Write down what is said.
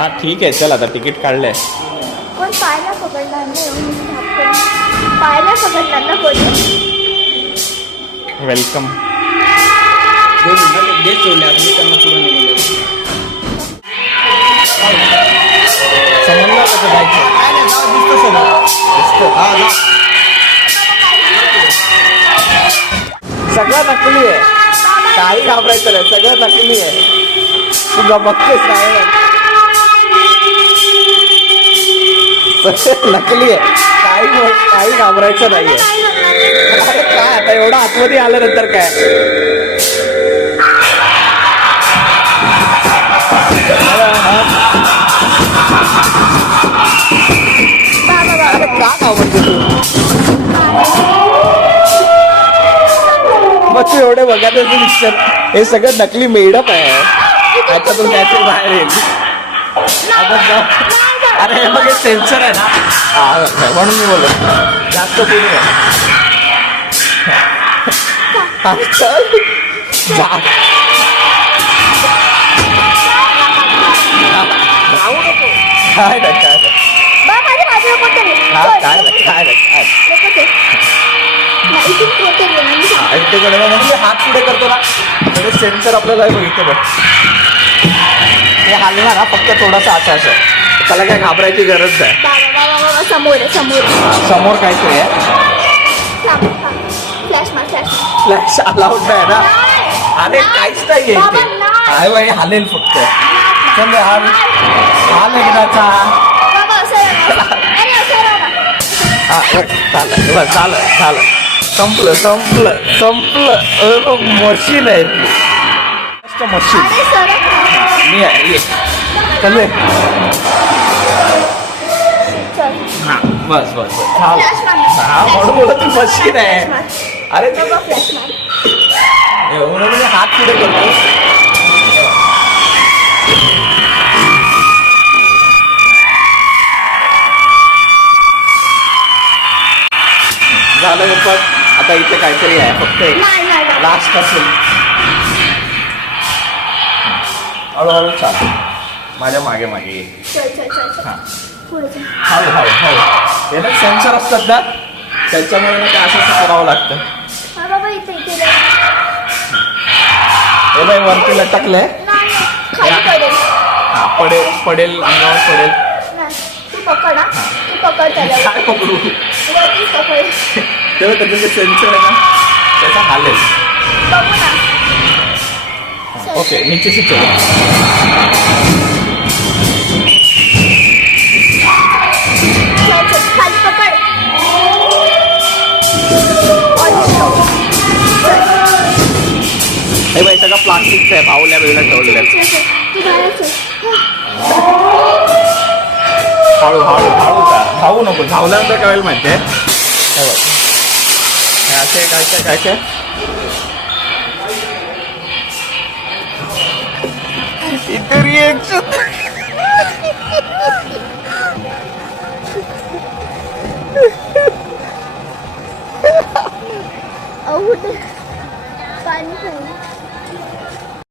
हा ठीक आहे, चल आता तिकीट काढलंय. कोण पायला पकडणार नाही, पायला पकडणार ना कोणी. वेलकम. 2 मिनिटं देश सोडले आपण त्यांना पुढे निघालो. समजलं कसं जायचं? काय नाही जाऊ दिसतो सगळं. दिसतं. हा जा. सगळं नकली आहे, काही घाबरायचं नाही, सगळं नकली आहे. तुझा बघतेस काय नकली आहे, काही घाबरायचं नाहीये. अरे काय आता एवढं आतमध्ये आल्यानंतर काय. अरे का घाबरते तू? मग तू एवढे बघा दिसत, हे सगळं नकली मेडअप आहे. त्याच्यातून त्याचे बाहेर येईल. अरे हे बघ, हे सेन्सर आहे ना, म्हणून मी बोललो जास्त पुढे काय हात पुढे करतो ना, म्हणजे सेन्सर आपल्याला बघितलं बघ, हे हलणार ना फक्त थोडासा असं, त्याला काय घाबरायची गरज नाही. समोर काहीतरी आहे. फ्लॅश अलाउड नाही ना. अरे काहीच नाही आहे, काय बाई हालेल फक्त. चल हाल एकदाचा. हा झालं संपलं. मशीन आहे ती, मस्त मशीन. मी आहे चल. हा बस हा म्हणून बोलत ती मशीन आहे. अरे म्हणून मी हात पुढे करतो. झालं पण आता इथे काहीतरी आहे, फक्त लास्ट असेल. हळूहळू चाल, माझ्या मागे ये. हा हळू हे ना सेन्सर असतात ना, त्याच्यामुळे ते असं करावं लागतं. हे बाई वरती लटकलंय. हा पडेल अंगावर पडेल. काय पकडू तेव्हा त्याचं सेन्सर आहे ना, त्याचा हालेल. ओके नीचे से चलो. हे बाई सगळं प्लास्टिकचं आहे, भावल्या बिवल्या ठेवलेल्या. हळू धावू नको, धावल्यानंतर काय होईल माहिती आहे. काय इथे रिएक्शन. पाणी